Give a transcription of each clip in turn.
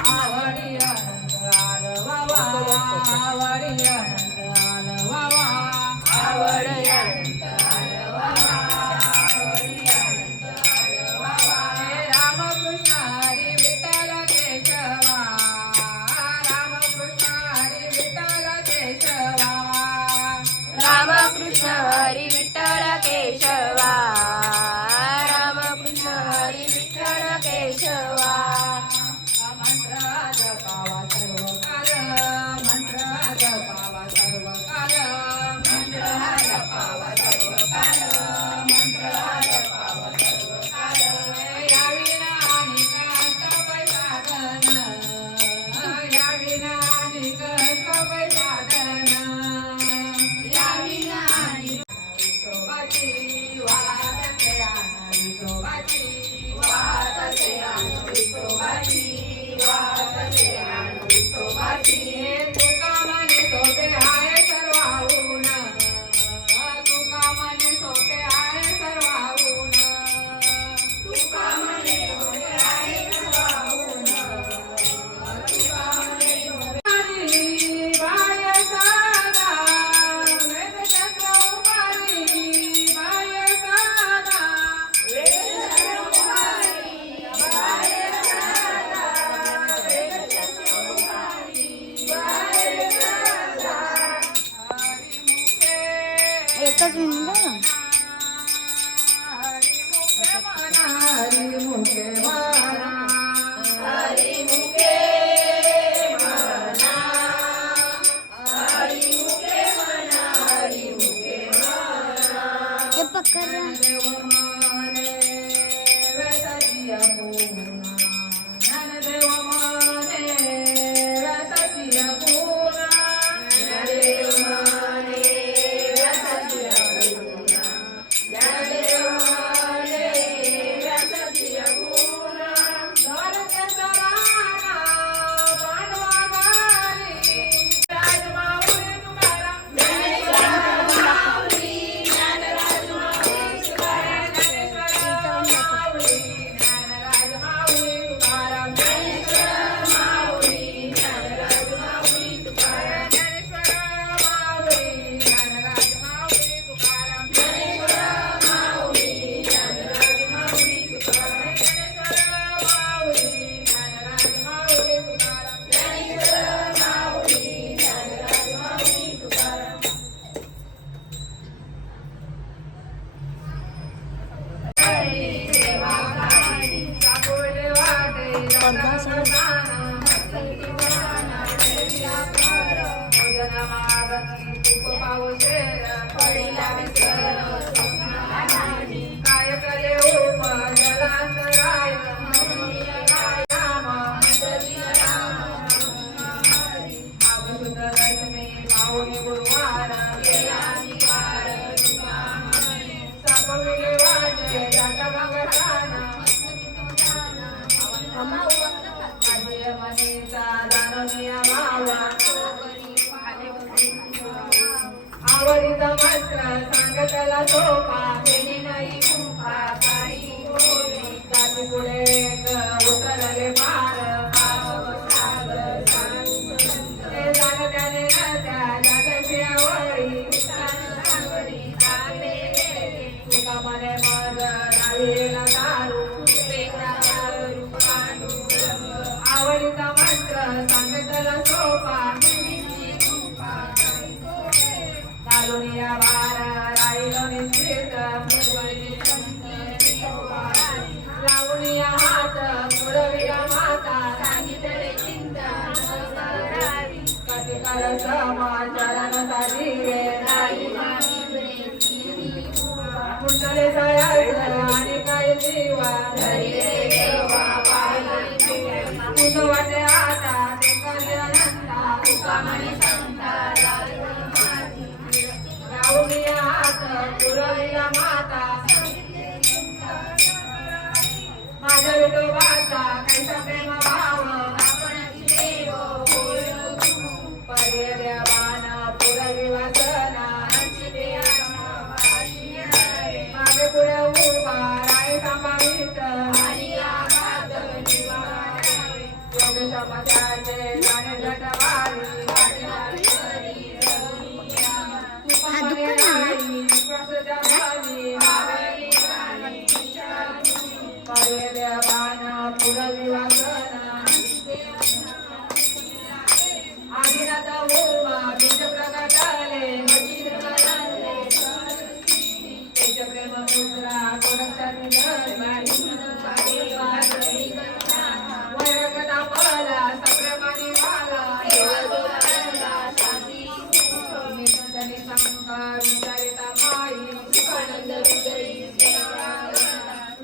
आवडी अनंत आलं वावा आवडी अनंत आलं वावा आवडी अनंत आलं वावा आवडी अनंत आलं वावा हे रामकृष्ण हरी विठ्ठल केशवा रामकृष्ण हरी विठ्ठल केशवा रामकृष्ण हरी विठ्ठल केशवा रामकृष्ण हरी विठ्ठल केशवा मंत्र जपावा सर्व काल मंत्र जपावा सर्व काल मंत्र जपावा सर्व काल मंत्र जपावा सर्व काल या विना अनेक पैसाधन या विना अनेक पैसाधन या विना विठोबाची वाहतसे आना विठोबाची वाहतसे आना विठोबाची वाहतसे आना विठोबाची तुका मने सोपे आहे सर्वाहून तुका मने सोपे आहे सर्वाहून तुका मने सोपे आहे सर्वाहून तुका मने सोपे बाय सादा वेद चक्र उपारी बाय सादा वेद चक्र उपारी बाय सादा वेद चक्र उपारी बाय सादा एकच मिनिट हरी मुखे मना हरी मुखे मना हरी मुखे मना हरी मुखे मना हे पकड देव मने रसाची अपूर्णा ज्ञानदेव मने रसाची अपूर्णा ज्ञानदेव मने रसाची अपूर्णा ज्ञानदेव मने रसाची अपूर्णा धरते सराना पांडवा गारी राजमाऊली तुकाराम ज्ञानेश्वर माऊली ज्ञानराज माऊली तुकाराम ज्ञानेश्वर माऊली ज्ञानराज माऊली तुकाराम ज्ञानेश्वर माऊली ज्ञानराज माऊली तुकाराम ज्ञानेश्वर माऊली ज्ञानराज माऊली तुकाराम ज्ञानेश्वर माऊली ज्ञानराज माऊली तुकाराम ज्ञानेश्वर माऊली ज्ञानराज माऊली तुकाराम ज्ञानेश्वर माऊली ज्ञानराज माऊली तुकाराम हरी देवा काळी साकोळे वाटे दर्शनाना हस्ती दिवाना देविया कर भोजन मागती तूप पावशेर पडिला विसर स्वप्नाला नाही काय कले उप जलांतराय म्हणून काय नाम मंत्रवीर राम शुद्ध लक्ष्मी पाहुणे गुरुवार गेला निवार तुका म्हणे साकोळे वाटे जाता गंगराना माझे मनीचा जाणूनिया भावा आवडीचा मंत्र सांगतला सोपा देणी नाही खूपा काही बोली त्याची पुढे एक उतरले पार भाव सागर ते जाण त्याने त्या जागेची आवडी सांगडी तारले तुका मने मज नावीला दारू वेगळा दारू पांडुरंग आवडीचा मंत्र सांगतला सोपा कालुनिया बार राहिलो निश्चित लावणीया हात पुरविला माता सांगितले चिंतन करावी कटिकार समाचरण साधिवे नाही कुंडले सयाळ आणि काय जीवा धरिले देवा पाहिजे तुझ वाटे आता ते कल्याणंता तुका म्हणे संता लावणीया हात पुरविला माता माझ्या विठोबाचा कैसा प्रेम भाव पर्यदेवान पुरवी वासना मागे पुढे उभा राय सांभाळीत योगेश हा दुकान आहे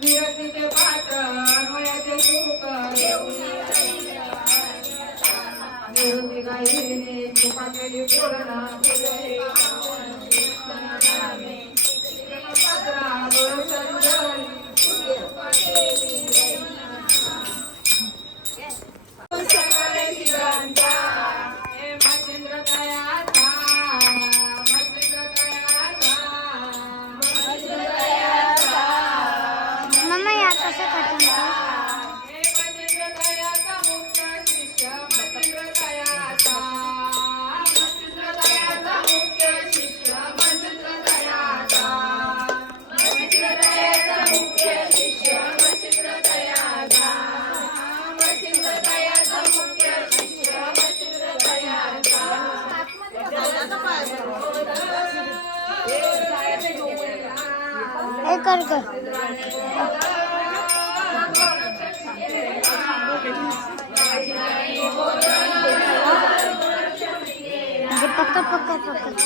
विरक्तीचे पात्र अन्वयाचे सुख निवृत्ती गायीने कृपा केली पूर्ण मम्मा या कसं करतात हे कर पकड